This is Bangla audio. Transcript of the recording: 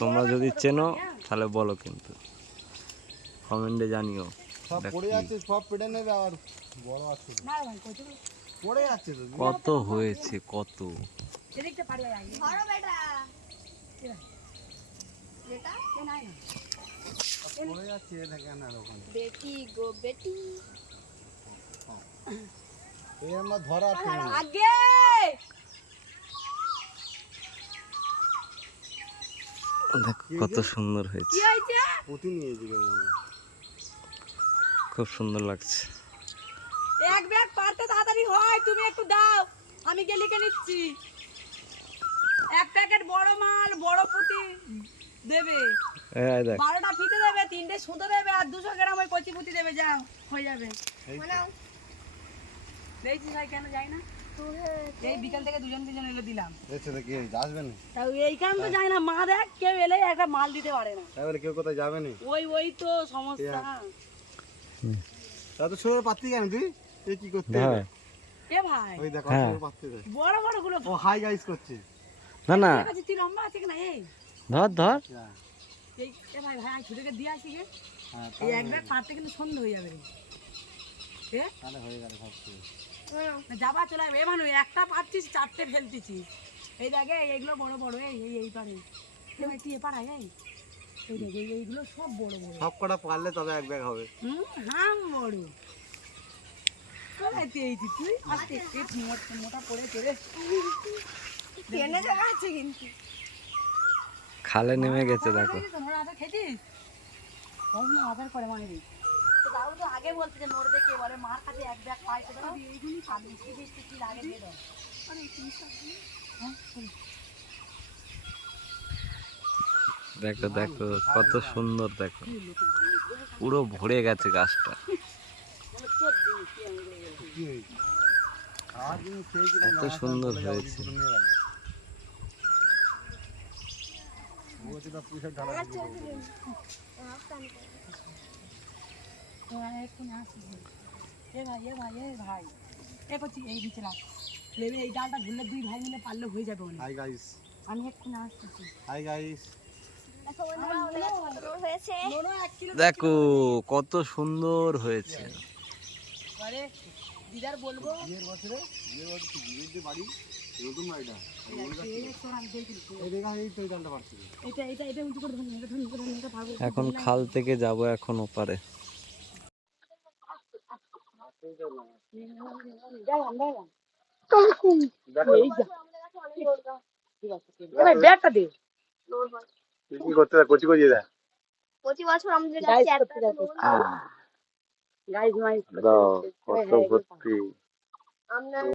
তোমরা যদি চেনো তাহলে বলো, কিন্তু কমেন্টে জানিও। সব পড়ে যাচ্ছে, সব পেটে নেবে আর বড় আছে পড়ে যাচ্ছে তো। কত হয়েছে, কত পড়ে যাচ্ছে দেখেন আর ওখানে বেটি গো বেটি এই আমার ধরা আছে আগে দেখো কত সুন্দর হয়েছে, কি হইছে পুঁতি নিয়ে যাবে মনে খুব সুন্দর লাগছে। এক ব্যাগ পারতে তাড়াতাড়ি হয়, তুমি একটু দাও, আমি গিয়ে লিখে নিচ্ছি। এক প্যাকেট বড় মাল, বড় পুঁতি দেবে, এই দেখ 12টা ফিতে দেবে, 3টে সুতো দেবে আর 200 গ্রাম ওই কচি পুঁতি দেবে, যাও হয়ে যাবে। দেখছিস ভাই কেন যাই না, এই বিকাল থেকে দুজন এলো দিলাম। এসে দেখি আসবে না, তাও এইখান তো যায় না, মা দেখ কেউ এলে একটা মাল দিতে পারে না, তাহলে কেউ কোথায় যাবে না। ওই তো সমস্যা। তা তো সুরে পাত্তি কেন তুই এ কি করতে হ্যাঁ এ ভাই ওই দেখো হ্যাঁ। সুরে পাত্তি দে বড় বড় গুলো ও হাই গাইস করছে না না, তুই লম্বা আছে কিনা, এই ধর ধর হ্যাঁ এই এ ভাই ভাই ছুটিকে দিয়ে আসি গে, হ্যাঁ এই এক ব্যাগ পারতে কিন্তু সন্ধ্যা হয়ে যাবে রে। এ তাহলে হয়ে গেল সব কিছু। যাবা চলে যাবে, এ মানু একটা পাচ্ছিস 4টে ফেলতেছিস, এই দেখে এইগুলো বড় বড়, এই পারে এ ভাই তুই এ পাড়ায় এই দেখে এইগুলো সব বড় বড়, সব কটা পারলে তবে এক ব্যাগ হবে। হাম বড় কোথায় এই তুই আস্তে পেট মোটা পড়ে চলে ট্রেনে জায়গা আছে কিন্তু খালে নেমে গেছে দেখো। তোমরা আগে খেতিস না আবার করে মারি তো দাও তো আগে বলতে যে নোর দেখে বলে মার কাছে এক ব্যাগ পাইছে তো এইগুলি খাবি কি লাগে দিয়ে দাও আরে কি সবজি হ্যাঁ দেখো দেখো কত সুন্দর, দেখো পুরো ভরে গেছে গাছটা, কি হয়েছে খাওয়ার জিনিস খেয়ে কি এত সুন্দর হয়েছে। ওটা পুরো ঢালা এই দিচ্ছিলাম লেবে এই ডালটা ধরলে দুই ভাই মিলে পারলে হয়ে যাবে অনেক। হাই গাইস আমি এক্ষুনি আসতেছি। হাই গাইস দেখো কত সুন্দর হয়েছে। এবারে দিদার বলবো বিয়ের বছরে কি বিয়ের যে বাড়ি নতুন বাড়িটা এই দেখা এই তো এই ডালটা পারছি এটা উঁচু করে ধরুন, এটা ধরুন, এটা ধরুন, এটা ভাগো। এখন খাল থেকে যাব এখন ওপারে। ব্যাগটা দে। কি করতে কচি কচি দা প্রতি বছর আমাদের গাইস কাছে করতে যাচ্ছে। গাইস মাইস কত ভর্তি আমরা